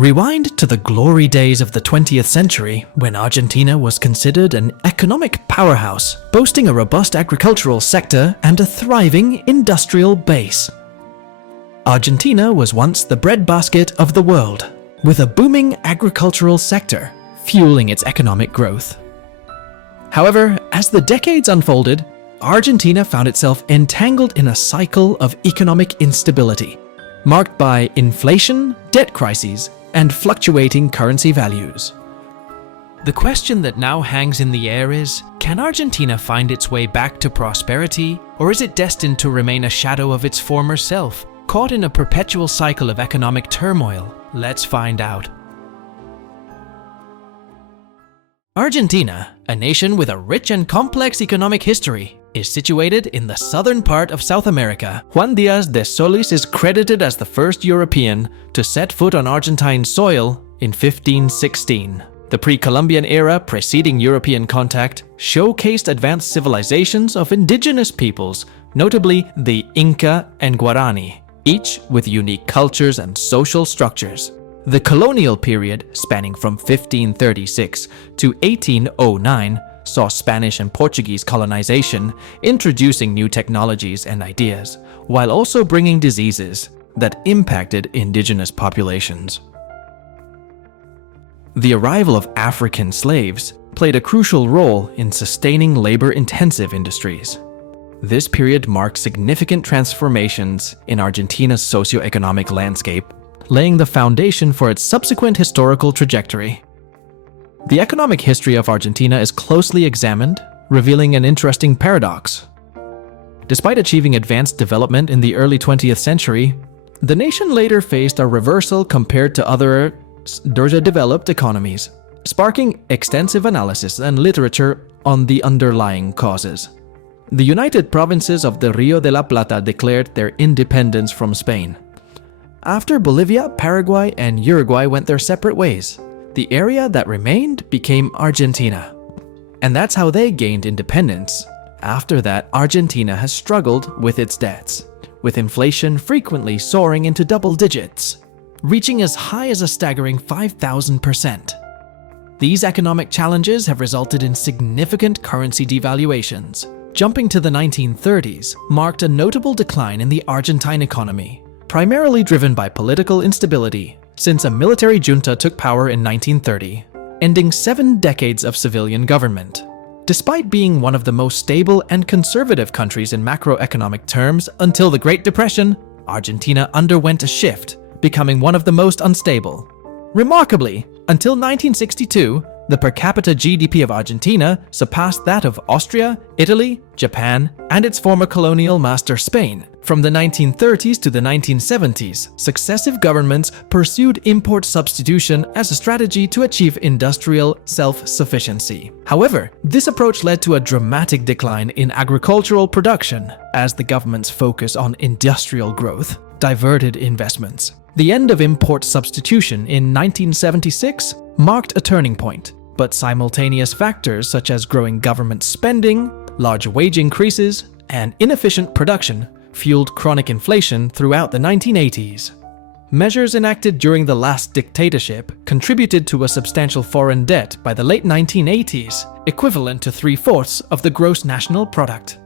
Rewind to the glory days of the 20th century, when Argentina was considered an economic powerhouse, boasting a robust agricultural sector and a thriving industrial base. Argentina was once the breadbasket of the world, with a booming agricultural sector fueling its economic growth. However, as the decades unfolded, Argentina found itself entangled in a cycle of economic instability, marked by inflation, debt crises, and fluctuating currency values. The question that now hangs in the air is, can Argentina find its way back to prosperity, or is it destined to remain a shadow of its former self, caught in a perpetual cycle of economic turmoil? Let's find out. Argentina, a nation with a rich and complex economic history, is situated in the southern part of South America. Juan Díaz de Solís is credited as the first European to set foot on Argentine soil in 1516. The pre-Columbian era preceding European contact showcased advanced civilizations of indigenous peoples, notably the Inca and Guarani, each with unique cultures and social structures. The colonial period, spanning from 1536 to 1809, saw Spanish and Portuguese colonization, introducing new technologies and ideas, while also bringing diseases that impacted indigenous populations. The arrival of African slaves played a crucial role in sustaining labor-intensive industries. This period marked significant transformations in Argentina's socio-economic landscape, laying the foundation for its subsequent historical trajectory. The economic history of Argentina is closely examined, revealing an interesting paradox. Despite achieving advanced development in the early 20th century, the nation later faced a reversal compared to other developed economies, sparking extensive analysis and literature on the underlying causes. The United Provinces of the Rio de la Plata declared their independence from Spain. After Bolivia, Paraguay, and Uruguay went their separate ways, the area that remained became Argentina. And that's how they gained independence. After that, Argentina has struggled with its debts, with inflation frequently soaring into double digits, reaching as high as a staggering 5,000%. These economic challenges have resulted in significant currency devaluations. Jumping to the 1930s marked a notable decline in the Argentine economy, primarily driven by political instability, since a military junta took power in 1930, ending 7 decades of civilian government. Despite being one of the most stable and conservative countries in macroeconomic terms until the Great Depression, Argentina underwent a shift, becoming one of the most unstable. Remarkably, until 1962, the per capita GDP of Argentina surpassed that of Austria, Italy, Japan, and its former colonial master Spain. From the 1930s to the 1970s, successive governments pursued import substitution as a strategy to achieve industrial self-sufficiency. However, this approach led to a dramatic decline in agricultural production as the government's focus on industrial growth diverted investments. The end of import substitution in 1976 marked a turning point, but simultaneous factors such as growing government spending, large wage increases, and inefficient production fueled chronic inflation throughout the 1980s. Measures enacted during the last dictatorship contributed to a substantial foreign debt by the late 1980s, equivalent to 3/4 of the gross national product.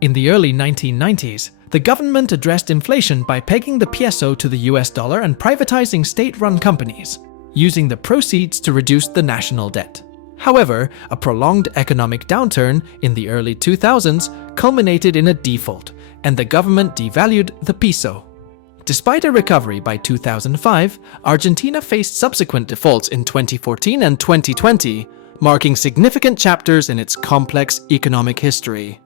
In the early 1990s, the government addressed inflation by pegging the peso to the US dollar and privatizing state-run companies, using the proceeds to reduce the national debt. However, a prolonged economic downturn in the early 2000s culminated in a default, and the government devalued the peso. Despite a recovery by 2005, Argentina faced subsequent defaults in 2014 and 2020, marking significant chapters in its complex economic history.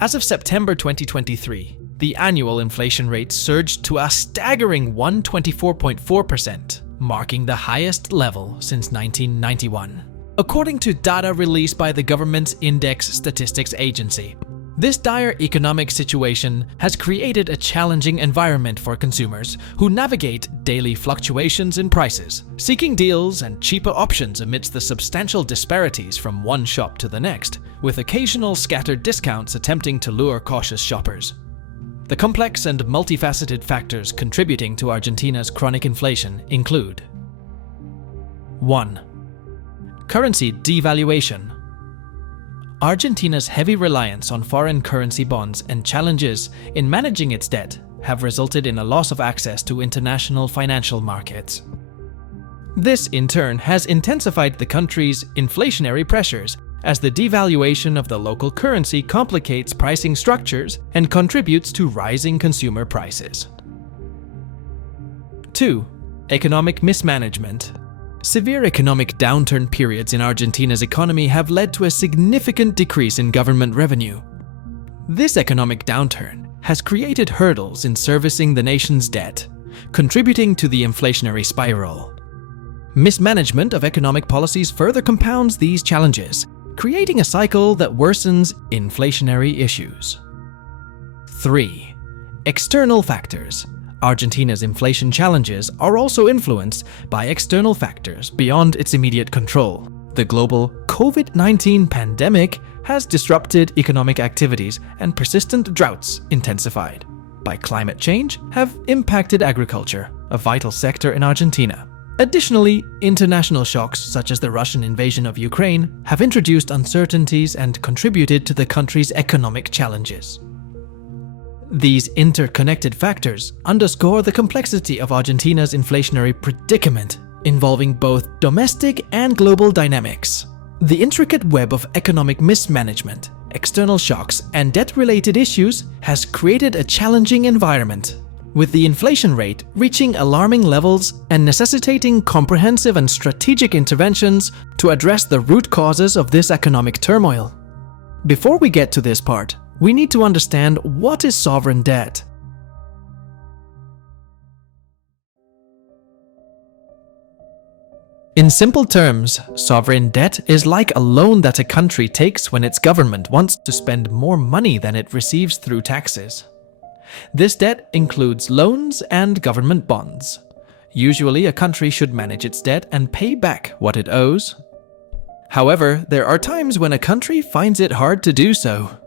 As of September 2023, the annual inflation rate surged to a staggering 124.4%, marking the highest level since 1991. According to data released by the government's Index Statistics Agency, this dire economic situation has created a challenging environment for consumers who navigate daily fluctuations in prices, seeking deals and cheaper options amidst the substantial disparities from one shop to the next, with occasional scattered discounts attempting to lure cautious shoppers. The complex and multifaceted factors contributing to Argentina's chronic inflation include: 1. Currency devaluation. Argentina's heavy reliance on foreign currency bonds and challenges in managing its debt have resulted in a loss of access to international financial markets. This, in turn, has intensified the country's inflationary pressures, as the devaluation of the local currency complicates pricing structures and contributes to rising consumer prices. 2. Economic mismanagement. Severe economic downturn periods in Argentina's economy have led to a significant decrease in government revenue. This economic downturn has created hurdles in servicing the nation's debt, contributing to the inflationary spiral. Mismanagement of economic policies further compounds these challenges, creating a cycle that worsens inflationary issues. 3. External factors. Argentina's inflation challenges are also influenced by external factors beyond its immediate control. The global COVID-19 pandemic has disrupted economic activities, and persistent droughts, intensified by climate change, have impacted agriculture, a vital sector in Argentina. Additionally, international shocks such as the Russian invasion of Ukraine have introduced uncertainties and contributed to the country's economic challenges. These interconnected factors underscore the complexity of Argentina's inflationary predicament, involving both domestic and global dynamics. The intricate web of economic mismanagement, external shocks, and debt-related issues has created a challenging environment, with the inflation rate reaching alarming levels and necessitating comprehensive and strategic interventions to address the root causes of this economic turmoil. Before we get to this part, we need to understand what is sovereign debt. In simple terms, sovereign debt is like a loan that a country takes when its government wants to spend more money than it receives through taxes. This debt includes loans and government bonds. Usually, a country should manage its debt and pay back what it owes. However, there are times when a country finds it hard to do so.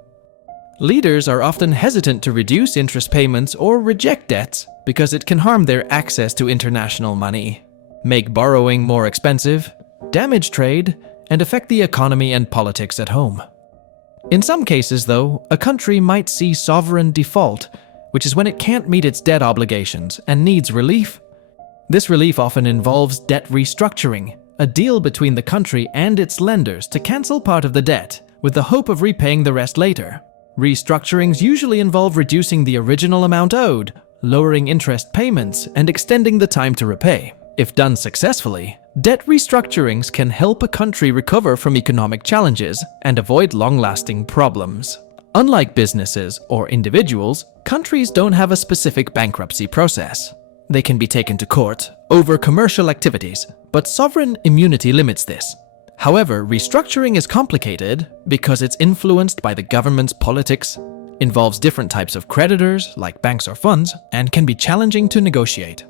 Leaders are often hesitant to reduce interest payments or reject debts because it can harm their access to international money, make borrowing more expensive, damage trade, and affect the economy and politics at home. In some cases, though, a country might see sovereign default, which is when it can't meet its debt obligations and needs relief. This relief often involves debt restructuring, a deal between the country and its lenders to cancel part of the debt, with the hope of repaying the rest later. Restructurings usually involve reducing the original amount owed, lowering interest payments, and extending the time to repay. If done successfully, debt restructurings can help a country recover from economic challenges and avoid long-lasting problems. Unlike businesses or individuals, countries don't have a specific bankruptcy process. They can be taken to court over commercial activities, but sovereign immunity limits this. However, restructuring is complicated because it's influenced by the government's politics, involves different types of creditors, like banks or funds, and can be challenging to negotiate.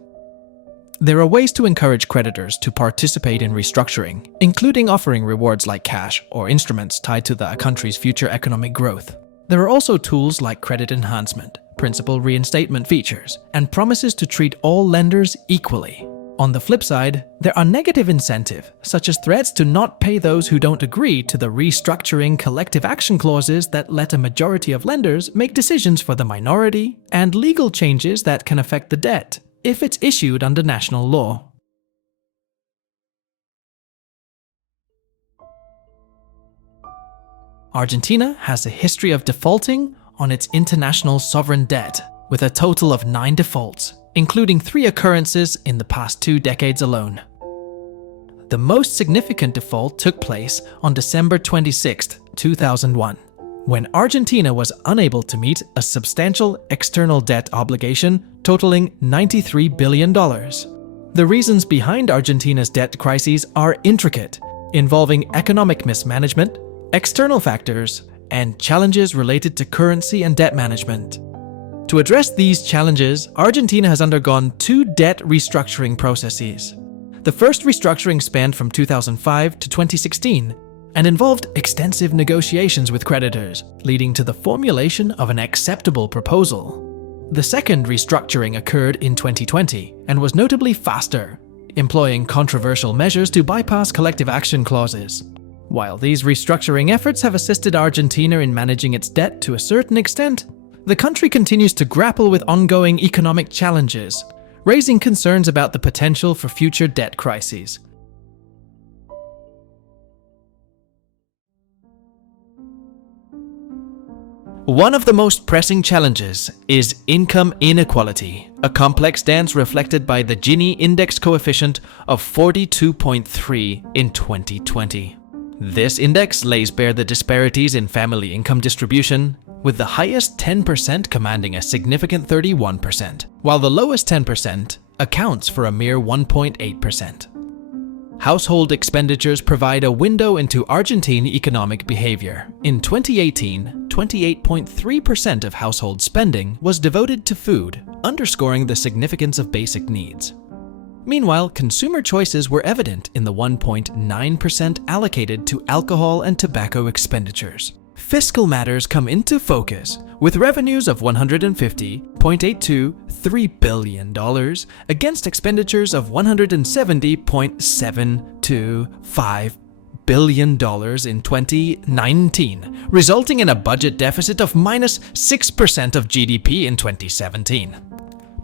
There are ways to encourage creditors to participate in restructuring, including offering rewards like cash or instruments tied to the country's future economic growth. There are also tools like credit enhancement, principal reinstatement features, and promises to treat all lenders equally. On the flip side, there are negative incentives, such as threats to not pay those who don't agree to the restructuring collective action clauses that let a majority of lenders make decisions for the minority, and legal changes that can affect the debt, if it's issued under national law. Argentina has a history of defaulting on its international sovereign debt, with a total of 9 defaults, including 3 occurrences in the past 2 decades alone. The most significant default took place on December 26, 2001, when Argentina was unable to meet a substantial external debt obligation totaling $93 billion. The reasons behind Argentina's debt crises are intricate, involving economic mismanagement, external factors, and challenges related to currency and debt management. To address these challenges, Argentina has undergone 2 debt restructuring processes. The first restructuring spanned from 2005 to 2016 and involved extensive negotiations with creditors, leading to the formulation of an acceptable proposal. The second restructuring occurred in 2020 and was notably faster, employing controversial measures to bypass collective action clauses. While these restructuring efforts have assisted Argentina in managing its debt to a certain extent, the country continues to grapple with ongoing economic challenges, raising concerns about the potential for future debt crises. One of the most pressing challenges is income inequality, a complex dance reflected by the Gini index coefficient of 42.3 in 2020. This index lays bare the disparities in family income distribution, with the highest 10% commanding a significant 31%, while the lowest 10% accounts for a mere 1.8%. Household expenditures provide a window into Argentine economic behavior. In 2018, 28.3% of household spending was devoted to food, underscoring the significance of basic needs. Meanwhile, consumer choices were evident in the 1.9% allocated to alcohol and tobacco expenditures. Fiscal matters come into focus, with revenues of $150.823 billion against expenditures of $170.725 billion in 2019, resulting in a budget deficit of minus 6% of GDP in 2017.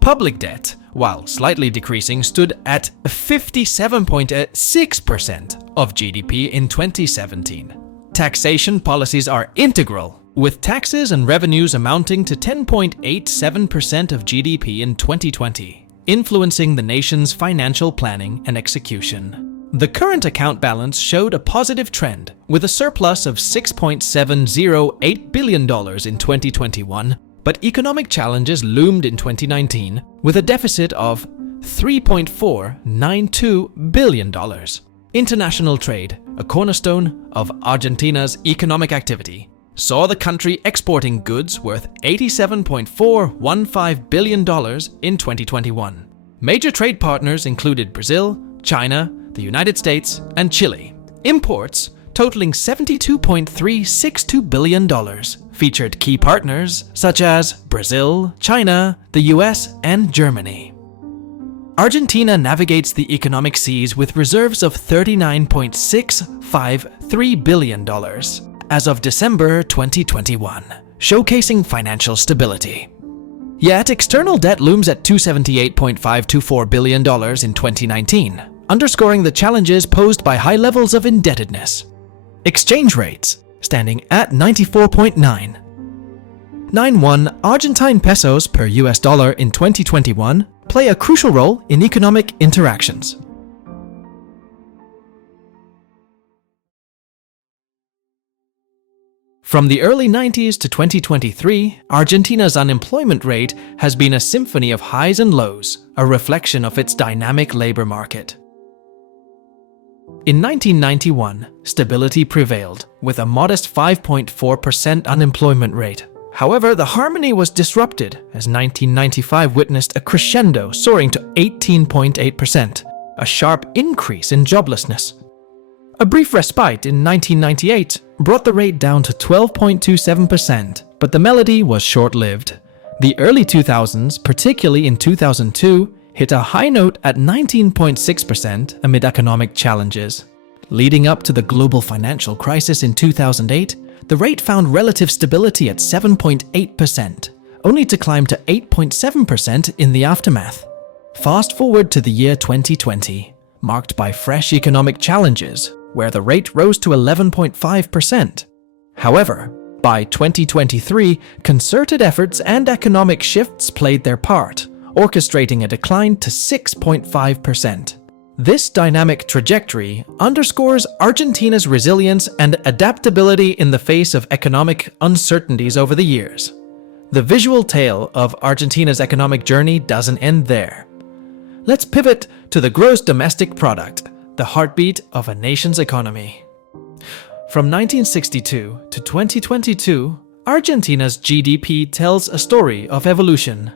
Public debt, while slightly decreasing, stood at 57.6% of GDP in 2017. Taxation policies are integral, with taxes and revenues amounting to 10.87% of GDP in 2020, influencing the nation's financial planning and execution. The current account balance showed a positive trend, with a surplus of $6.708 billion in 2021, but economic challenges loomed in 2019, with a deficit of $3.492 billion. International trade, a cornerstone of Argentina's economic activity, saw the country exporting goods worth $87.415 billion in 2021. Major trade partners included Brazil, China, the United States, and Chile. Imports, totaling $72.362 billion, featured key partners such as Brazil, China, the US, and Germany. Argentina navigates the economic seas with reserves of $39.653 billion as of December 2021, showcasing financial stability. Yet external debt looms at $278.524 billion in 2019, underscoring the challenges posed by high levels of indebtedness. Exchange rates, standing at 94.9. 91 Argentine pesos per US dollar in 2021 play a crucial role in economic interactions. From the early 90s to 2023, Argentina's unemployment rate has been a symphony of highs and lows, a reflection of its dynamic labor market. In 1991, stability prevailed, with a modest 5.4% unemployment rate. However, the harmony was disrupted as 1995 witnessed a crescendo soaring to 18.8%, a sharp increase in joblessness. A brief respite in 1998 brought the rate down to 12.27%, but the melody was short-lived. The early 2000s, particularly in 2002, hit a high note at 19.6% amid economic challenges. Leading up to the global financial crisis in 2008, the rate found relative stability at 7.8%, only to climb to 8.7% in the aftermath. Fast forward to the year 2020, marked by fresh economic challenges, where the rate rose to 11.5%. However, by 2023, concerted efforts and economic shifts played their part, orchestrating a decline to 6.5%. This dynamic trajectory underscores Argentina's resilience and adaptability in the face of economic uncertainties over the years. The visual tale of Argentina's economic journey doesn't end there. Let's pivot to the gross domestic product, the heartbeat of a nation's economy. From 1962 to 2022, Argentina's GDP tells a story of evolution,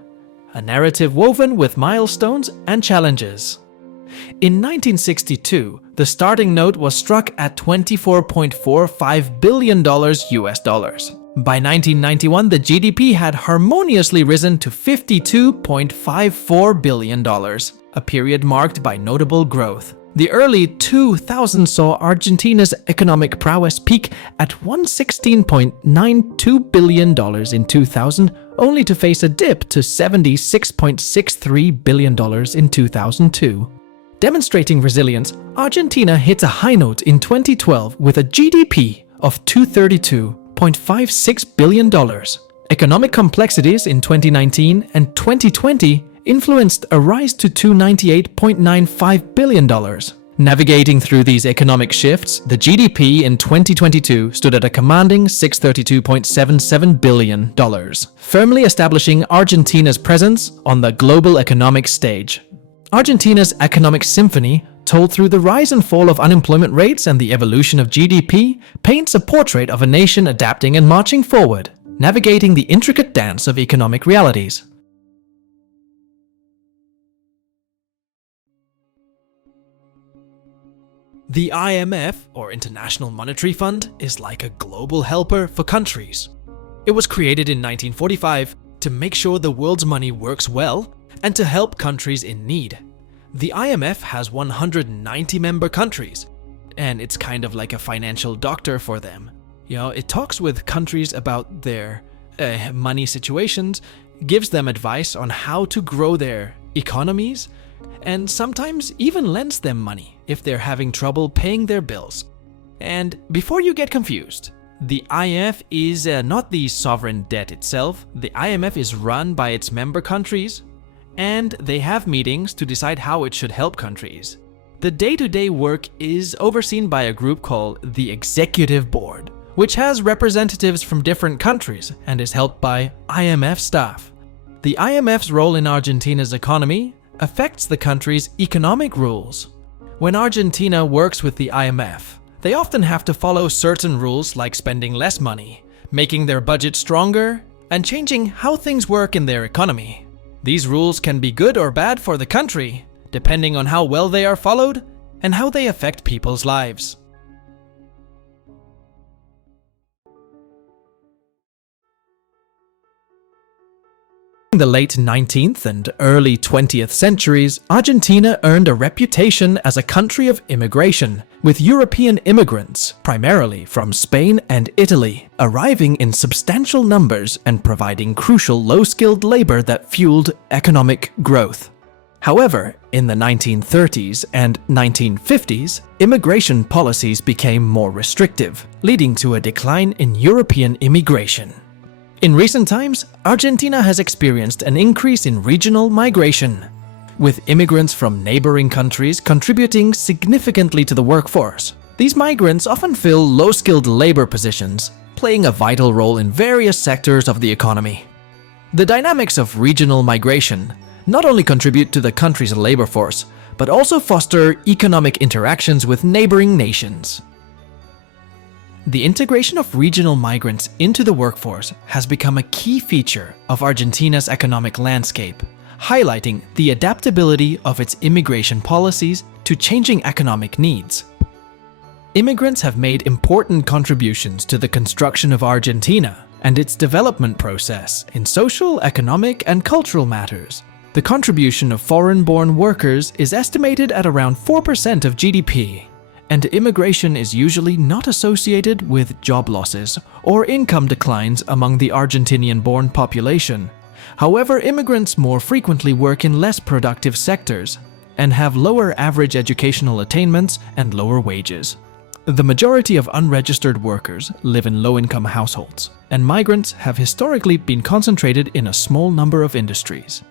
a narrative woven with milestones and challenges. In 1962, the starting note was struck at $24.45 billion US dollars. By 1991, the GDP had harmoniously risen to $52.54 billion, a period marked by notable growth. The early 2000s saw Argentina's economic prowess peak at $116.92 billion in 2000, only to face a dip to $76.63 billion in 2002. Demonstrating resilience, Argentina hit a high note in 2012 with a GDP of $232.56 billion. Economic complexities in 2019 and 2020 influenced a rise to $298.95 billion. Navigating through these economic shifts, the GDP in 2022 stood at a commanding $632.77 billion, firmly establishing Argentina's presence on the global economic stage. Argentina's economic symphony, told through the rise and fall of unemployment rates and the evolution of GDP, paints a portrait of a nation adapting and marching forward, navigating the intricate dance of economic realities. The IMF, or International Monetary Fund, is like a global helper for countries. It was created in 1945 to make sure the world's money works well and to help countries in need. The IMF has 190 member countries, and it's kind of like a financial doctor for them. It talks with countries about their money situations, gives them advice on how to grow their economies, and sometimes even lends them money if they're having trouble paying their bills. And before you get confused, the IMF is not the sovereign debt itself. The IMF is run by its member countries, and they have meetings to decide how it should help countries. The day-to-day work is overseen by a group called the Executive Board, which has representatives from different countries and is helped by IMF staff. The IMF's role in Argentina's economy affects the country's economic rules. When Argentina works with the IMF, they often have to follow certain rules like spending less money, making their budget stronger, and changing how things work in their economy. These rules can be good or bad for the country, depending on how well they are followed and how they affect people's lives. In the late 19th and early 20th centuries, Argentina earned a reputation as a country of immigration, with European immigrants, primarily from Spain and Italy, arriving in substantial numbers and providing crucial low-skilled labor that fueled economic growth. However, in the 1930s and 1950s, immigration policies became more restrictive, leading to a decline in European immigration. In recent times, Argentina has experienced an increase in regional migration, with immigrants from neighboring countries contributing significantly to the workforce. These migrants often fill low-skilled labor positions, playing a vital role in various sectors of the economy. The dynamics of regional migration not only contribute to the country's labor force, but also foster economic interactions with neighboring nations. The integration of regional migrants into the workforce has become a key feature of Argentina's economic landscape, highlighting the adaptability of its immigration policies to changing economic needs. Immigrants have made important contributions to the construction of Argentina and its development process in social, economic, and cultural matters. The contribution of foreign-born workers is estimated at around 4% of GDP. And immigration is usually not associated with job losses or income declines among the Argentinian-born population. However, immigrants more frequently work in less productive sectors and have lower average educational attainments and lower wages. The majority of unregistered workers live in low-income households, and migrants have historically been concentrated in a small number of industries.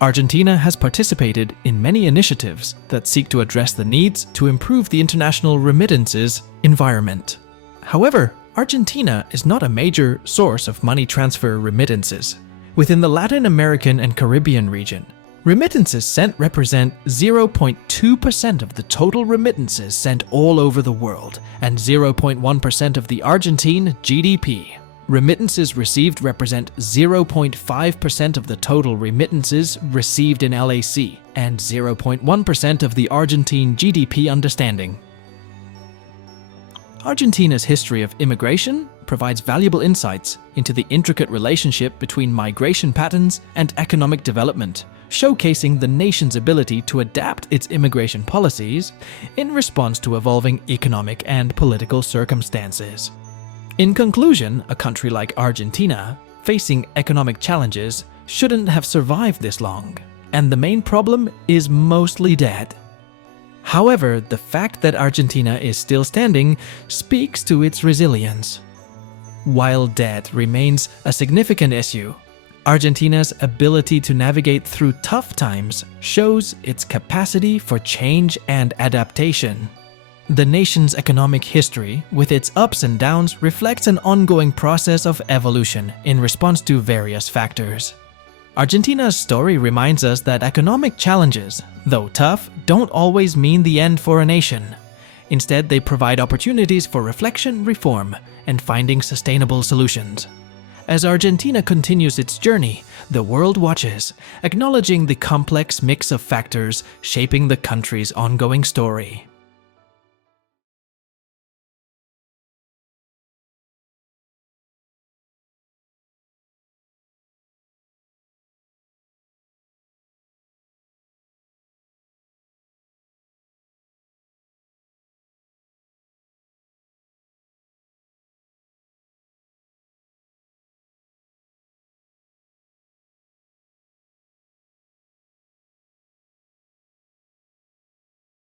Argentina has participated in many initiatives that seek to address the needs to improve the international remittances environment. However, Argentina is not a major source of money transfer remittances. Within the Latin American and Caribbean region, remittances sent represent 0.2% of the total remittances sent all over the world and 0.1% of the Argentine GDP. Remittances received represent 0.5% of the total remittances received in LAC and 0.1% of the Argentine GDP understanding. Argentina's history of immigration provides valuable insights into the intricate relationship between migration patterns and economic development, showcasing the nation's ability to adapt its immigration policies in response to evolving economic and political circumstances. In conclusion, a country like Argentina, facing economic challenges, shouldn't have survived this long, and the main problem is mostly debt. However, the fact that Argentina is still standing speaks to its resilience. While debt remains a significant issue, Argentina's ability to navigate through tough times shows its capacity for change and adaptation. The nation's economic history, with its ups and downs, reflects an ongoing process of evolution in response to various factors. Argentina's story reminds us that economic challenges, though tough, don't always mean the end for a nation. Instead, they provide opportunities for reflection, reform, and finding sustainable solutions. As Argentina continues its journey, the world watches, acknowledging the complex mix of factors shaping the country's ongoing story.